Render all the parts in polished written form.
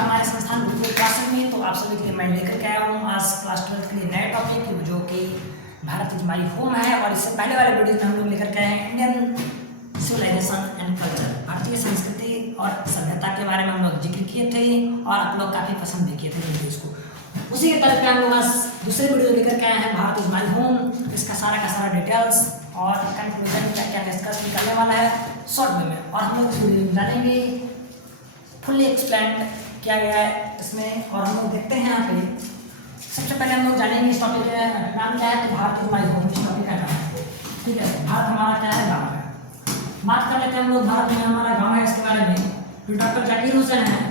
नमस्कार हमारे संस्थान गुरुकुल क्लासेस में। तो आप सभी के लिए मैं लेकर के आया हूँ आज क्लास 12 के लिए नया टॉपिक जो कि भारत इज माई होम है। और इससे पहले वाले वीडियो में हम लोग लेकर के आए हैं इंडियन सिविलाइजेशन एंड कल्चर, भारतीय संस्कृति और सभ्यता के बारे में हम लोग जिक्र किए थे और आप लोग काफ़ी पसंद भी किए थे वीडियोज़ को। उसी के तरफ हम लोग आज दूसरे वीडियो लेकर के आए हैं भारत इज माई होम। इसका सारा डिटेल्स और कंक्लूजन क्या डिस्कस करने वाला है शॉर्ट वे में, और हम लोग इस वीडियो में जानेंगे फुल्ली एक्सप्लेन किया गया है इसमें। और हम लोग देखते हैं यहाँ पे सबसे पहले हम लोग जानेंगे इस टॉपिक का नाम क्या है। तो भारत इज माई होम इस टॉपिक का नाम है, ठीक है। भारत हमारा क्या है, गाँव है। बात कर लेते हैं हम लोग भारत में हमारा गाँव है इसके बारे में। जो डॉक्टर जाकिर हुसैन है,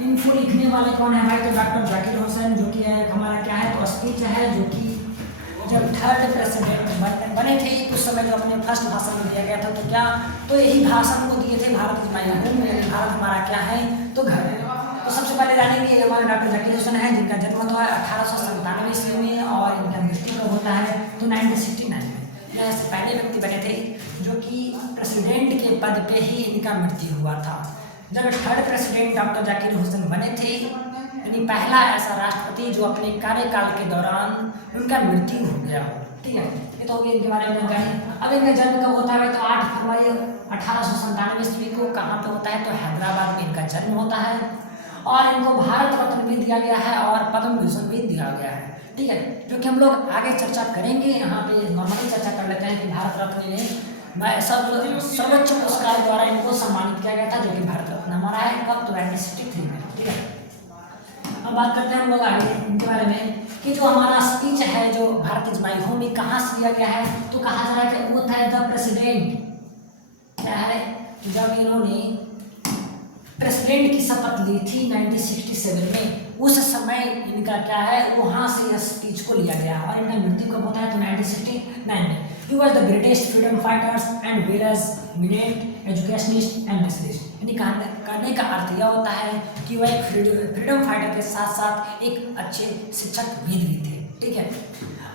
इनको लिखने वाले कौन है भाई, तो डॉक्टर जाकिर हुसैन, जो कि हमारा क्या है तो स्पीच है जो कि जब थर्ड प्रेसिडेंट बने थे उस समय जो अपने फर्स्ट भाषण में दिया गया था, तो क्या तो यही भाषण को दिए थे Bharat is my home, Bharat हमारा क्या है तो घर है। तो सबसे पहले जानेंगे हमारे डॉक्टर जाकिर हुसैन है, जिनका जन्म होता है 1897 ईस्वी में और इनका मृत्यु कब होता है तो 1969 में। यह ऐसे पहले व्यक्ति बने थे जो कि प्रेसिडेंट के पद पे ही इनका मृत्यु हुआ था। जब third president doctor Zakir Hussain बने थे, यानी पहला ऐसा राष्ट्रपति जो अपने कार्यकाल के दौरान उनका मृत्यु हो गया हो, ठीक है। ये तो इनके बारे में जानकारी। अब इनका जन्म कब होता है तो 8 फरवरी 1897 ईस्वी को कहाँ पे होता है तो हैदराबाद में इनका जन्म होता है। और इनको भारत रत्न भी दिया गया है और पद्म भूषण भी दिया गया है, ठीक है, जो कि हम लोग आगे चर्चा करेंगे। यहाँ पे नॉर्मली चर्चा कर लेते हैं कि भारत रत्न में सर्वोच्च पुरस्कार द्वारा इनको सम्मानित किया गया था, जो कि भारत रत्न हमारा है कब तो 1963 में, ठीक है। अब बात करते हैं हम लोग आगे इनके बारे में कि जो हमारा स्पीच है जो भारत इज माई होम में कहाँ से लिया गया है, तो कहा जा रहा है कि वो था द प्रेसिडेंट क्या है, जब इन्होंने प्रेसिडेंट की शपथ ली थी 1967 में, उस समय इनका क्या है वहाँ से यह स्पीच को लिया गया और इनका मृत्यु कब होता है तो 1969 में। He was the greatest freedom fighters and well as eminent educationist and nationalist। यानी कहने का अर्थ यह होता है कि वह एक फ्रीडम फाइटर के साथ साथ एक अच्छे शिक्षकविद भी थे, ठीक है।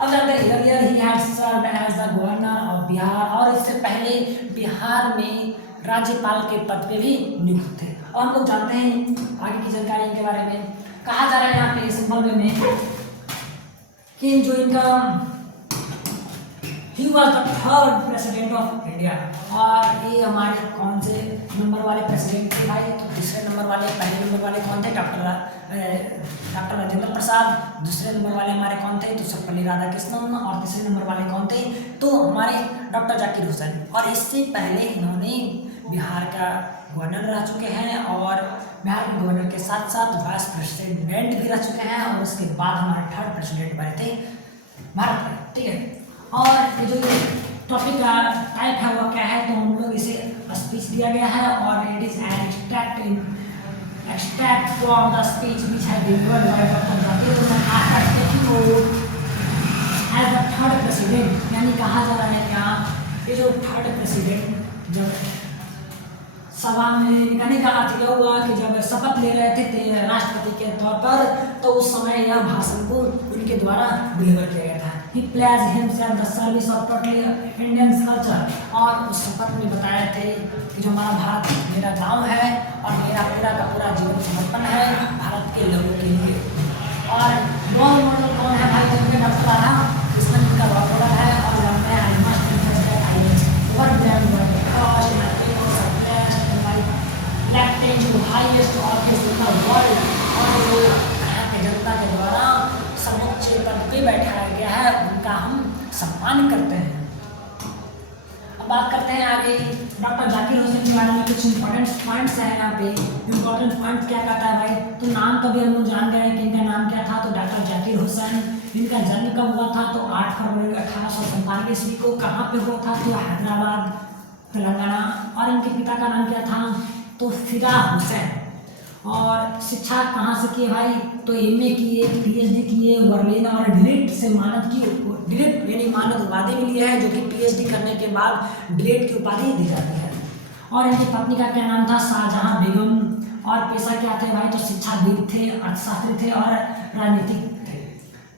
अब जानते हैं earlier he had served as the governor of Bihar, और इससे पहले बिहार में राज्यपाल के पद पे भी नियुक्त थे। और हम लोग जानते हैं आगे की जानकारी इनके बारे में। कहा जा रहा है यहाँ पे सिंबल में कि जो इनका He was the third president of India। और ये हमारे कौन से नंबर वाले प्रेसिडेंट थे भाई, तो दूसरे नंबर वाले, पहले नंबर वाले कौन थे डॉक्टर राजेंद्र प्रसाद, दूसरे नंबर वाले हमारे कौन थे तो सर्वपल्ली राधाकृष्णन, और तीसरे नंबर वाले कौन थे तो हमारे डॉक्टर जाकिर हुसैन। और इससे पहले इन्होंने बिहार का गवर्नर रह चुके हैं और बिहार के गवर्नर के साथ साथ वाइस प्रेसिडेंट भी रह चुके हैं, और उसके बाद हमारे थर्ड प्रेसिडेंट बने थे भारत में, ठीक है। और जो टॉपिक का टाइप है वो क्या है तो हम लोग इसे स्पीच दिया गया है और it is an extract from the speech which has been given by doctor Zakir Hussain after taking over as the third president. यानी कहा जा रहा है क्या ये जो थर्ड प्रेसिडेंट जब सभा में कहने का अर्थ यह हुआ कि जब शपथ ले रहे थे राष्ट्रपति के तौर पर, तो उस समय यह भाषण को उनके द्वारा डिलीवर किया गया था। He pledged himself the service of totally Indian culture। और उस शपथ में बताए थे कि जो हमारा भारत मेरा गांव है और मेरा पूरा का पूरा जीवन समर्पण है भारत के लोगों के लिए। और रोल मॉडल कौन है भाई, तो इनके डॉक्टर रहा इसमें इनका रोल मॉडल है। और जानते हैं I must elected to highest office in the world। और जो यहाँ के जनता के द्वारा सर्वोच्च पद पे बैठाया गया है उनका हम सम्मान करते हैं। अब बात करते हैं आगे डॉक्टर जाकिर हुसैन के बारे में। कुछ इंपॉर्टेंट पॉइंट्स हैं यहाँ पे। इंपॉर्टेंट पॉइंट क्या कहता है भाई, तो नाम तो भी हम लोग जान गए कि इनका नाम क्या था तो डॉक्टर जाकिर हुसैन। इनका जन्म कब हुआ था तो 8 फरवरी 1897 ईस्वी को। कहाँ पे हुआ था तो हैदराबाद तेलंगाना। और इनके पिता का नाम क्या था तो फिदा हुसैन। और शिक्षा कहाँ से किए भाई तो एमए किए, पीएचडी किए बर्लिन, और डिलीट से मानद की डिलीट यानी मानद उपाधि मिली है, जो कि पीएचडी करने के बाद डिलीट की उपाधि दी जाती है। और इनकी पत्नी का क्या नाम था शाहजहां बेगम। और पेशा क्या थे भाई तो शिक्षाविद थे, अर्थशास्त्री थे और राजनीतिक थे।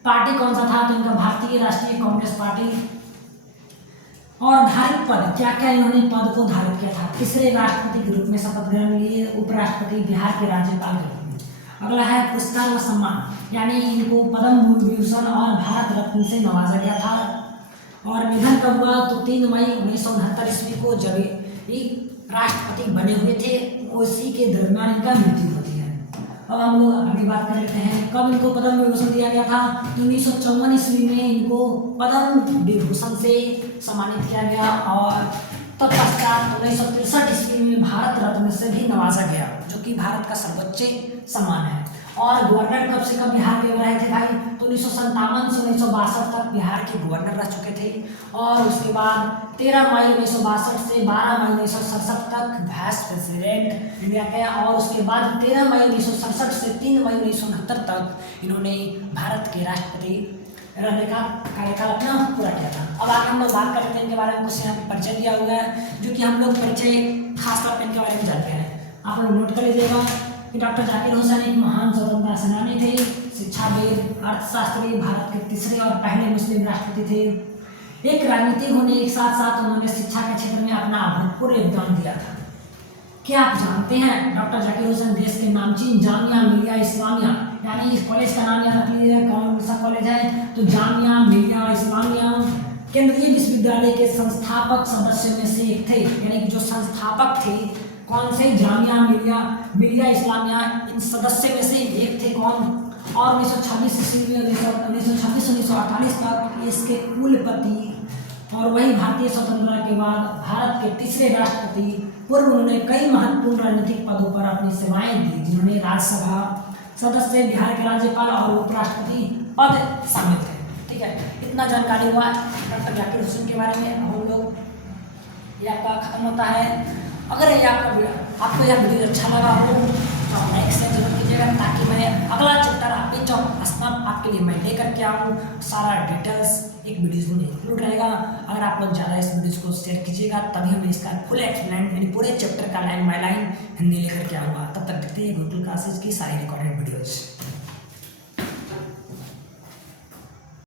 पार्टी कौन सा था तो इनका भारतीय राष्ट्रीय कांग्रेस पार्टी। और धारित पद क्या क्या इन्होंने पद को धारित किया था तीसरे राष्ट्रपति के रूप में शपथ ग्रहण लिए उपराष्ट्रपति बिहार के राज्यपाल के रूप में। अगला है पुरस्कार व सम्मान, यानी इनको पद्म विभूषण और भारत रत्न से नवाजा गया था। और निधन कब हुआ तो 3 मई 1969 ईस्वी को जब ये राष्ट्रपति बने हुए थे, उसी के दरमियान इनका मृत्यु होती है। अब हम लोग अगली बात कर लेते हैं, कब इनको पद्म विभूषण दिया गया था तो 1954 ईस्वी में इनको पद्म विभूषण से सम्मानित किया गया। और तत्पश्चात 1963 ईस्वी में भारत रत्न से भी नवाजा गया, जो कि भारत का सर्वोच्च सम्मान है। और गवर्नर कब से कब बिहार के रहे थे भाई तो 1957 से 1962 तक बिहार के गवर्नर रह चुके थे। और उसके बाद 13 मई 1962 से 12 मई 1967 तक वाइस प्रेसिडेंट इंडिया के। और उसके बाद 13 मई 1967 से 3 मई 1969 तक इन्होंने भारत के राष्ट्रपति रहने का कार्यकाल अपना पूरा किया था। अब आगे हम लोग बात करते हैं इनके बारे में, कुछ यहाँ पे परिचय दिया हुआ है, जो कि हम लोग परिचय खासतौर पर इनके बारे में जानते हैं। आप लोग नोट कर लीजिएगा कि डॉक्टर जाकिर हुसैन एक महान स्वतंत्रता सेनानी थे, शिक्षाविद, अर्थशास्त्री, भारत के तीसरे और पहले मुस्लिम राष्ट्रपति थे। एक राजनीतिक होने के साथ साथ उन्होंने शिक्षा के क्षेत्र में अपना अभूतपूर्व योगदान दिया था। क्या आप जानते हैं डॉक्टर जाकिर हुसैन देश के नामचीन जामिया मिलिया इस्लामिया, यानी इस कॉलेज का नाम याद रख लीजिए, कौन सा कॉलेज है तो जामिया मिलिया इस्लामिया केंद्रीय विश्वविद्यालय के संस्थापक सदस्यों में से एक थे। यानी कि जो संस्थापक थे कौन से, जामिया मिलिया इस्लामिया, इन सदस्य में से एक थे कौन। और 1926 ईस्वी में 1928 तक इसके कुलपति और वही भारतीय स्वतंत्रता के बाद भारत के तीसरे राष्ट्रपति। पूर्व उन्होंने कई महत्वपूर्ण राजनीतिक पदों पर अपनी सेवाएं दी, जिन्होंने राज्यसभा सदस्य, बिहार के राज्यपाल और उपराष्ट्रपति पद शामिल थे। ठीक है, इतना जानकारी हुआ डॉक्टर जाकिर हुसैन के बारे में। हम लोग ये आपका खत्म होता है। अगर ये आपको यह वीडियो अच्छा लगा हो तो आप लाइक शेयर जरूर कीजिएगा, ताकि मैं अगला चैप्टर आपके लिए मैं लेकर के आऊँ। सारा डिटेल्स एक वीडियो में इंक्लूड रहेगा। अगर आप लोग ज़्यादा इस वीडियो को शेयर कीजिएगा तभी मैं इसका फुल एक्सप्लेन यानी पूरे चैप्टर का लाइन बाय लाइन हिंदी लेकर के आऊँगा। तब तक देखते हैं गुरुकुल क्लासेज की सारी रिकॉर्डेड वीडियोज़।